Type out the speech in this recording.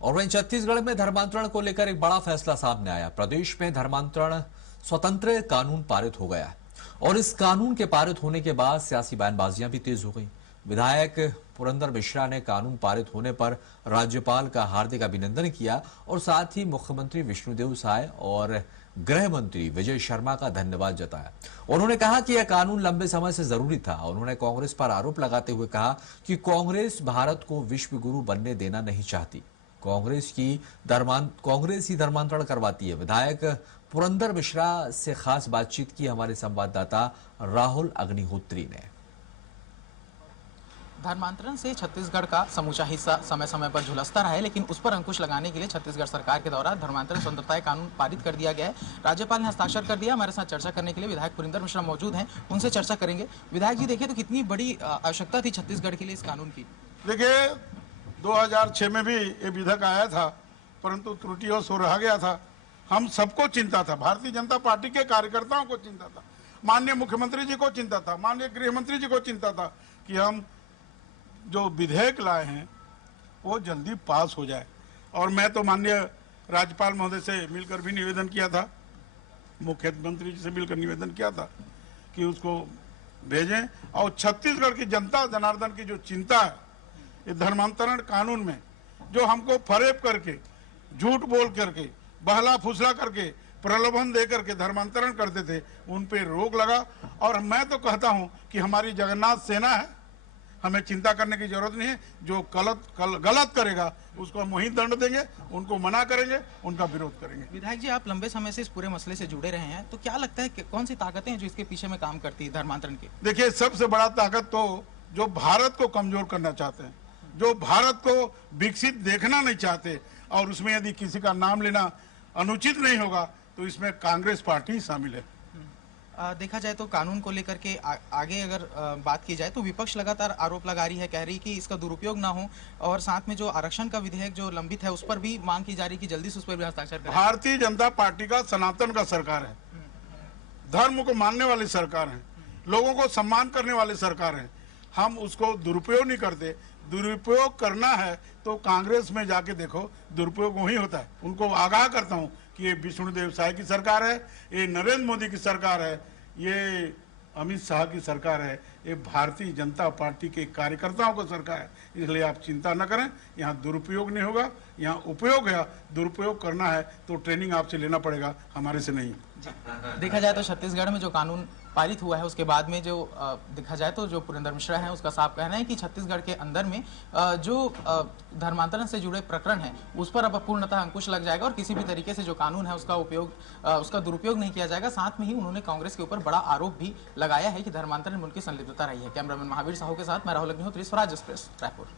और वहीं छत्तीसगढ़ में धर्मांतरण को लेकर एक बड़ा फैसला सामने आया। प्रदेश में धर्मांतरण स्वतंत्र कानून पारित हो गया और इस कानून के पारित होने के बाद सियासी बयानबाजियां भी तेज हो गई। विधायक पुरंदर मिश्रा ने कानून पारित होने पर राज्यपाल का हार्दिक अभिनंदन किया और साथ ही मुख्यमंत्री विष्णुदेव साय और गृह मंत्री विजय शर्मा का धन्यवाद जताया। उन्होंने कहा कि यह कानून लंबे समय से जरूरी था। उन्होंने कांग्रेस पर आरोप लगाते हुए कहा कि कांग्रेस भारत को विश्व गुरु बनने देना नहीं चाहती। कांग्रेस ही धर्मांतरण करवाती है। विधायक पुरंदर मिश्रा से खास बातचीत की हमारे संवाददाता राहुल अग्निहोत्री ने। धर्मांतरण से छत्तीसगढ़ का समूचा हिस्सा समय समय पर झुलसता रहा है, लेकिन उस पर अंकुश लगाने के लिए छत्तीसगढ़ सरकार के द्वारा धर्मांतरण स्वतंत्रता कानून पारित कर दिया गया है। राज्यपाल ने हस्ताक्षर कर दिया। हमारे साथ चर्चा करने के लिए विधायक पुरंदर मिश्रा मौजूद हैं, उनसे चर्चा करेंगे। विधायक जी, देखिए तो कितनी बड़ी आवश्यकता थी छत्तीसगढ़ के लिए इस कानून की। देखिए 2006 में भी ये विधेयक आया था, परंतु त्रुटिवश हो रहा गया था। हम सबको चिंता था, भारतीय जनता पार्टी के कार्यकर्ताओं को चिंता था, माननीय मुख्यमंत्री जी को चिंता था, माननीय गृह मंत्री जी को चिंता था कि हम जो विधेयक लाए हैं वो जल्दी पास हो जाए। और मैं तो माननीय राज्यपाल महोदय से मिलकर भी निवेदन किया था, मुख्यमंत्री जी से मिलकर निवेदन किया था कि उसको भेजें। और छत्तीसगढ़ की जनता जनार्दन की जो चिंता है ये धर्मांतरण कानून में, जो हमको फरेब करके, झूठ बोल करके, बहला फुसला करके, प्रलोभन दे करके धर्मांतरण करते थे, उन पे रोक लगा। और मैं तो कहता हूं कि हमारी जगन्नाथ सेना है, हमें चिंता करने की जरूरत नहीं है। जो गलत करेगा उसको हम वहीं दंड देंगे, उनको मना करेंगे, उनका विरोध करेंगे। विधायक जी, आप लंबे समय से इस पूरे मसले से जुड़े रहे हैं, तो क्या लगता है कि कौन सी ताकतें हैं जो इसके पीछे में काम करती है धर्मांतरण की? देखिए, सबसे बड़ा ताकत तो जो भारत को कमजोर करना चाहते हैं, जो भारत को विकसित देखना नहीं चाहते, और उसमें यदि किसी का नाम लेना अनुचित नहीं होगा तो इसमें कांग्रेस पार्टी शामिल है। देखा जाए तो कानून को लेकर के आगे अगर बात की जाए तो विपक्ष लगातार आरोप लगा रही है, कह रही कि इसका दुरुपयोग ना हो, और साथ में जो आरक्षण का विधेयक जो लंबित है उस पर भी मांग की जा रही कि जल्दी से उस पर भी हस्ताक्षर करें। भारतीय जनता पार्टी का सनातन का सरकार है, धर्म को मानने वाली सरकार है, लोगों को सम्मान करने वाली सरकार है। हम उसको दुरुपयोग नहीं करते। दुरुपयोग करना है तो कांग्रेस में जाके देखो, दुरुपयोग वही होता है। उनको आगाह करता हूं कि ये विष्णुदेव साय की सरकार है, ये नरेंद्र मोदी की सरकार है, ये अमित शाह की सरकार है, ये भारतीय जनता पार्टी के कार्यकर्ताओं की सरकार है। इसलिए आप चिंता न करें, यहाँ दुरुपयोग नहीं होगा, यहाँ उपयोग है। दुरुपयोग करना है तो ट्रेनिंग आपसे लेना पड़ेगा, हमारे से नहीं। देखा जाए तो छत्तीसगढ़ में जो कानून पारित हुआ है उसके बाद में जो देखा जाए तो जो पुरंदर मिश्रा है उसका साफ कहना है कि छत्तीसगढ़ के अंदर में जो धर्मांतरण से जुड़े प्रकरण है उस पर अब पूर्णतः अंकुश लग जाएगा और किसी भी तरीके से जो कानून है उसका दुरुपयोग नहीं किया जाएगा। साथ में ही उन्होंने कांग्रेस के ऊपर बड़ा आरोप भी लगाया है कि धर्मांतरण में उनकी संलिप्तता रही है। कैमरामैन महावीर साहू के साथ मैं राहुल अग्निहोत्री, स्वराज एक्सप्रेस, रायपुर।